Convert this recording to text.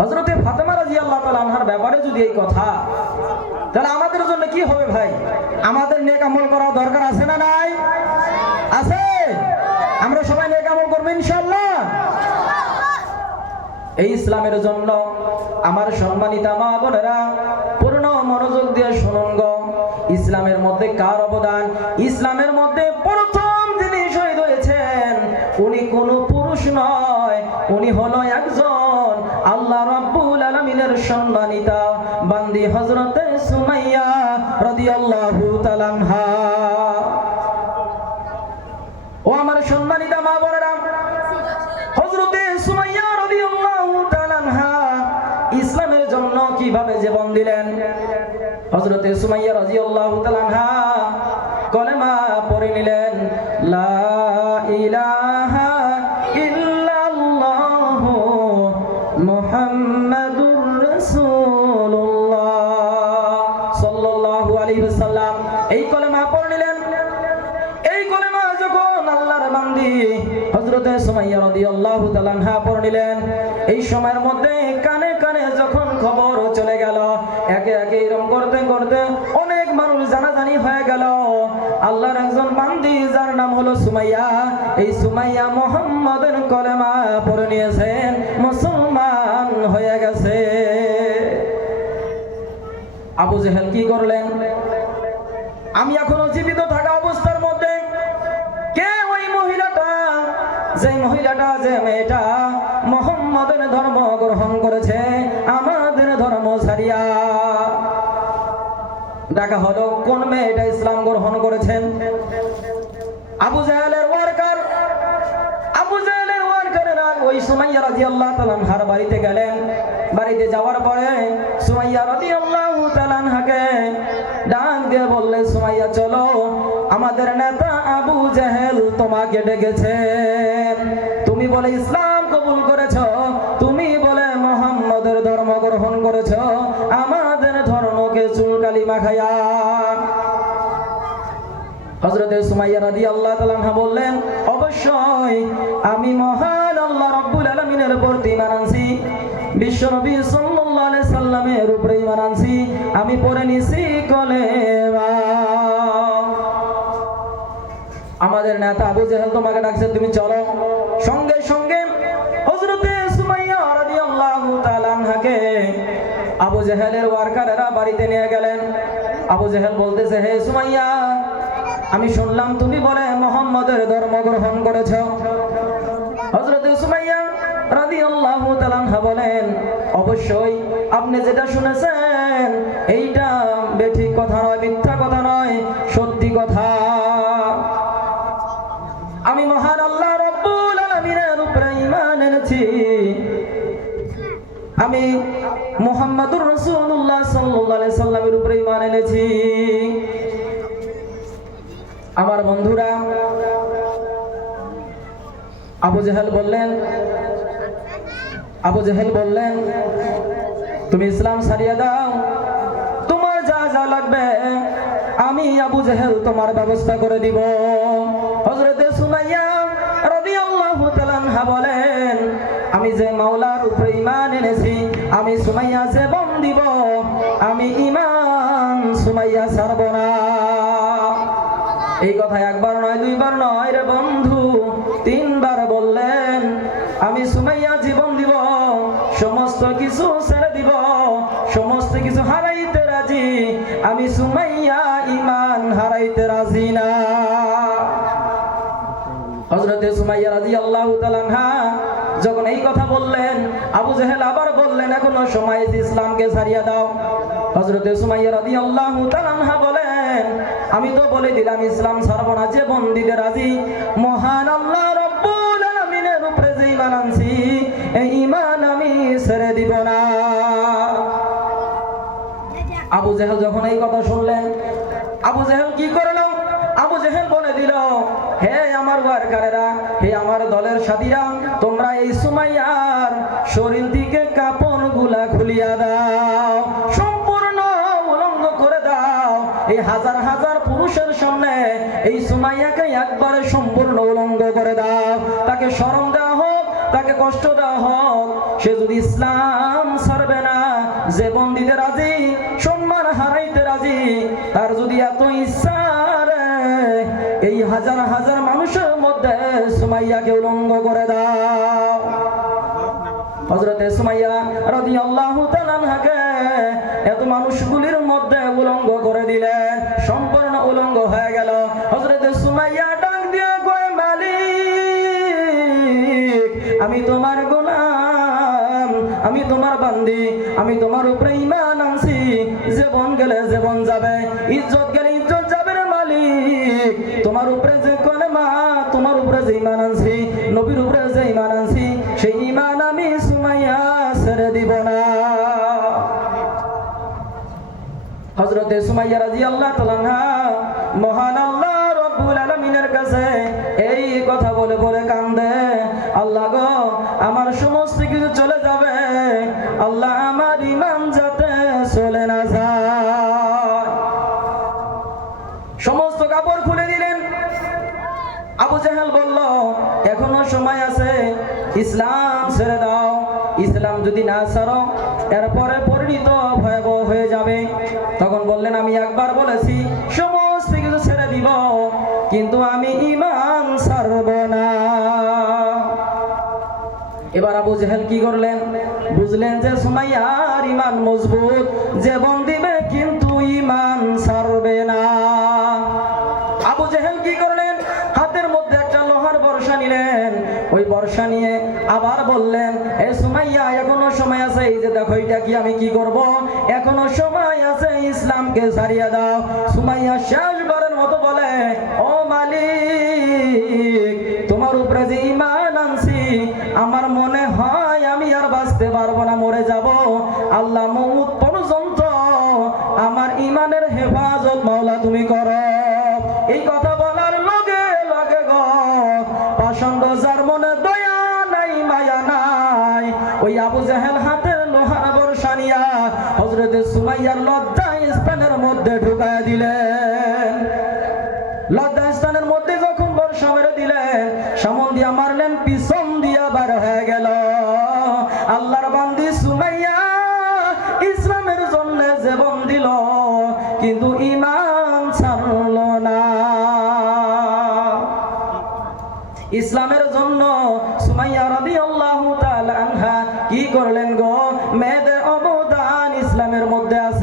হযরতে ফাতেমা রাদিয়াল্লাহু তাআলা আনহার ব্যাপারে যদি এই কথা, তাহলে আমাদের জন্য কি হবে ভাই? আমাদের নেক আমল করা দরকার আছে না নাই? আছে। আমরা সবাই নেক আমল করব ইনশাআল্লাহ। এই ইসলামের জন্য আমার সম্মানিতা মা বোনেরা পূর্ণ মনোযোগ দিয়ে শুনুন গো। ইসলামের মধ্যে কার অবদান? ইসলামের মধ্যে প্রথম যিনি শহীদ হয়েছেন উনি কোনো পুরুষ নয়, উনি হলো একজন আল্লাহ রাব্বুল আলামিনের সম্মানিতা বান্দি হযরতে সুমাইয়া রাদিয়াল্লাহু তাআলা আনহা। ও আমার সম্মানিতা মা বোনেরা, হযরতে সুমাইয়া রাদিয়াল্লাহু তাআলা আনহা ইসলামের জন্য কিভাবে জীবন দিলেন? হযরতে সুমাইয়া রাদিয়াল্লাহু তাআলা আনহা কলেমা পড়ে নিলেন, লা ইলাহা ইল্লাল্লাহু মুহাম্মাদুর রাসূলুল্লাহ সাল্লাল্লাহু আলাইহি ওয়াসাল্লাম। এই কলেমা পড়ে নিলেন। এই কলেমা যখন আল্লাহর বান্দি হযরতে সুমাইয়া রাদিয়াল্লাহু তাআলা আনহা পড়ে নিলেন, এই সময়ের মধ্যে কানে কানে যখন খবর চলে গেল, একে একে এরকম করতে করতে অনেক মানুষ জানাজানি হয়ে গেল। আল্লাহর একজন বান্দি যার নাম হলো সুমাইয়া, এই সুমাইয়া মুহাম্মাদের কলেমা পড়ে নিয়েছেন, মুসলমান হয়ে গেছে। আবু জেহেল কি করলেন? আমি এখনো জীবিত থাকা অবস্থার মধ্যে কে ওই মহিলাটা, যে মহিলাটা, যে মেয়েটা মুহাম্মাদের ধর্ম গ্রহণ করেছে আমাদের ধর্ম ছাড়িয়া, ডাকা হলো কোন মেয়েটা ইসলাম গ্রহণ করেছেন? আবু জাহেলের ওয়ার্কার, আবু জাহেলের ওয়ার্কারেরা ওই সুমাইয়া রাদিয়াল্লাহু তাআলা আনহার বাড়িতে গেলেন। বাড়িতে যাওয়ার পরে সুমাইয়া রাদিয়াল্লাহু তাআলা আনহাকে ডাক দিয়ে বললেন, সুমাইয়া চলো, আমাদের নেতা আবু জাহেল তোমাকে ডেকেছেন। তুমি বলে ইসলাম কবুল করেছো, তুমি বলে মুহাম্মাদের ধর্ম গ্রহণ করেছো, আমাদের ধর্মকে চুলকালি মাখায়া। হযরতে সুমাইয়া রাদিয়াল্লাহু তাআলা আনহা বললেন, অবশ্যই আমি মহান আল্লাহ রাব্বুল আলামিনের প্রতি ঈমান আনছি, বিশ্বনবী সাল্লাল্লাহু আলাইহি সাল্লামের উপরে ঈমান আনছি, আমি পড়ে নিছি কলেমা। আমাদের নেতা আবু জাহেল তোমাকে ডাকছে, তুমি চলো। সঙ্গে সঙ্গে হযরতে সুমাইয়া রাদিয়াল্লাহু তাআলা আনহাকে আবু জাহেলের ওয়ার্কারেরা বাড়িতে নিয়ে গেলেন। আবু জাহেল বলতেছে, হে সুমাইয়া, আমি শুনলাম তুমি বলে মুহাম্মাদের ধর্ম গ্রহণ করেছো। হযরতে সুমাইয়া রাদিয়াল্লাহু তাআলা আনহা বলেন, অবশ্যই আপনি যেটা শুনেছেন এইটা বেঠিক কথা নয়, মিথ্যা কথা নয়, সত্যি কথা। আমি মহান আল্লাহ রাব্বুল আলামিনের উপরে ঈমান এনেছি, আমি মুহাম্মাদুর রাসূলুল্লাহ সাল্লাল্লাহু আলাইহি সাল্লামের উপরে ঈমান এনেছি। আমার বন্ধুরা, আবু জাহেল বললেন, তুমি ইসলাম ছাড়িয়ে দাও, তোমার যা যা লাগবে আমি আবু জাহেল তোমার ব্যবস্থা করে দিব। হযরতে সুমাইয়া রাদিয়াল্লাহু তাআলা আনহা বলেন, আমি যে মাওলার উপরে ঈমান এনেছি, আমি সুমাইয়া জীবন দিব, আমি ঈমান সুমাইয়া ছাড়ব না। এই কথা একবার নয়, দুইবার নয় রে বন্ধু, তিনবার বললেন, আমি সুমাইয়া জীবন দিব, সমস্ত কিছু ছেড়ে দিব, সমস্ত কিছু হারাইতে রাজি, আমি সুমাইয়া ঈমান হারাইতে রাজি না। হযরতে সুমাইয়া রাদিয়াল্লাহু তাআলা আনহা যখন এই কথা বললেন, আবু জাহেল আবার বললেন, এখনো সময়, ইসলামকে ছাড়িয়ে দাও। হযরতে সুমাইয়া রাদিয়াল্লাহু তাআলা আনহা বলেন, আমি তো বলে দিলাম ইসলাম ছাড়ব না, জীবন দিতে রাজি, মহান আল্লাহ রাব্বুল আলামিনের উপরে যে ঈমান আনছি এই ঈমান আমি ছেড়ে দিব না। আবু জাহেল যখন এই কথা শুনলেন, আবু জাহেল কি করলো? আবু জাহেল বলে দিল, হে আমার ওয়ার্কারেরা, হে আমার দলের সাথীরা, তোমরা এই সুমাইয়ার শরীর থেকে কাপড়গুলা খুলিয়া দাও, সম্পূর্ণ উলঙ্গ করে দাও। এই হাজার হাজার পুরুষের সামনে এই সুমাইয়াকে একবারে সম্পূর্ণ উলঙ্গ করে দাও, তাকে শরম দেওয়া হোক, তাকে কষ্ট দেওয়া হোক, সে যদি ইসলাম ছাড়বে না, জীবন দিতে রাজি, সম্মান হারাইতে রাজি, তার যদি এত ইচ্ছা রে, এই হাজার হাজার মানুষের মধ্যে সুমাইয়াকে উলঙ্গ করে দাও। হযরতে সুমাইয়া রাদিয়াল্লাহু তাআলা আনহাকে এত মানুষগুলির মধ্যে উলঙ্গ করে দিলেন, সম্পূর্ণ উলঙ্গ হয়ে গেল। হযরতে সুমাইয়া ডাক দিয়ে কয়, মালিক, আমি তোমার গোলাম, আমি তোমার বান্দি, আমি তোমার উপরে ঈমান আনছি, জীবন গেলে জীবন যাবে, ইজ্জত গেলে ইজ্জত যাবে রে মালিক। তোমার উপরে যে কলেমা, তোমার উপরে যে ঈমান আনছি, নবীর উপরে যে ঈমান আনছি, সেই ঈমান আমি সুমাইয়া ছেড়ে দিব না। হযরতে সুমাইয়া রাদিয়াল্লাহু তাআলা আনহা মহান আল্লাহ রাব্বুল আলামিনের কাছে এই কথা বলে বলে কান্দে, আল্লাহ গো, আমার সমস্ত কিছু চলে যাবে, আল্লাহ আমার ঈমান যাতে চলে না যায়। সমস্ত কাপড় খুলে দিলেন। আবু জাহেল বলল, এখনো সময় আছে, ইসলাম ছেড়ে দাও, ইসলাম যদি না ছাড়ো এরপরে পরিণত ভয়াবহ হয়ে যাবে। তখন বললেন, আমি একবার বলেছি সমস্ত কিছু ছেড়ে দিব, কিন্তু আমি ঈমান ছাড়ব না। এবার আবু জাহেল কি করলেন? বুঝলেন যে সুমাইয়ার ঈমান মজবুত, জীবন দিবে কিন্তু ঈমান ছাড়বে না। আবু জাহেল কি করলেন? হাতের মধ্যে একটা লোহার বর্শা নিলেন। ওই বর্শা নিয়ে আবার বললেন, এ সুমাইয়া, এখনো সময় আছে, এই যে দেখো এটা কি, আমি কি করব, এখনো সময় আছে, ইসলামকে ছাড়িয়ে দাও। সুমাইয়া শেষবারের মতো বলে, ও মালিক, তোমার উপরে যে ঈমান আনছি, আমার মনে হয় আমি আর বাঁচতে পারবো না, মরে যাব। আল্লাহ মউত পর্যন্ত আমার ঈমানের হেফাজত মাওলা তুমি করো। এই কথা বলার লগে লগে গো পাষণ্ড, যার মনে দয়া নাই মায়া নাই, ওই আবু জাহেল হাতের লোহার বর্শা নিয়া হযরতে সুমাইয়ার লজ্জা স্থানের মধ্যে ঢুকায় দিলেন। লজ্জা স্থানের মধ্যে যখন বর্শা মেরে দিলেন, সামন দিয়া মারলেন, পিছন দিয়া বার হয়ে গেল। আল্লাহর বান্দি সুমাইয়া ইসলামের জন্য জীবন দিল, কিন্তু ঈমান ছাড়ল না। ইসলামের জন্য সুমাইয়া রাদিয়াল্লাহু তাআলা আনহা কি করলেন গো?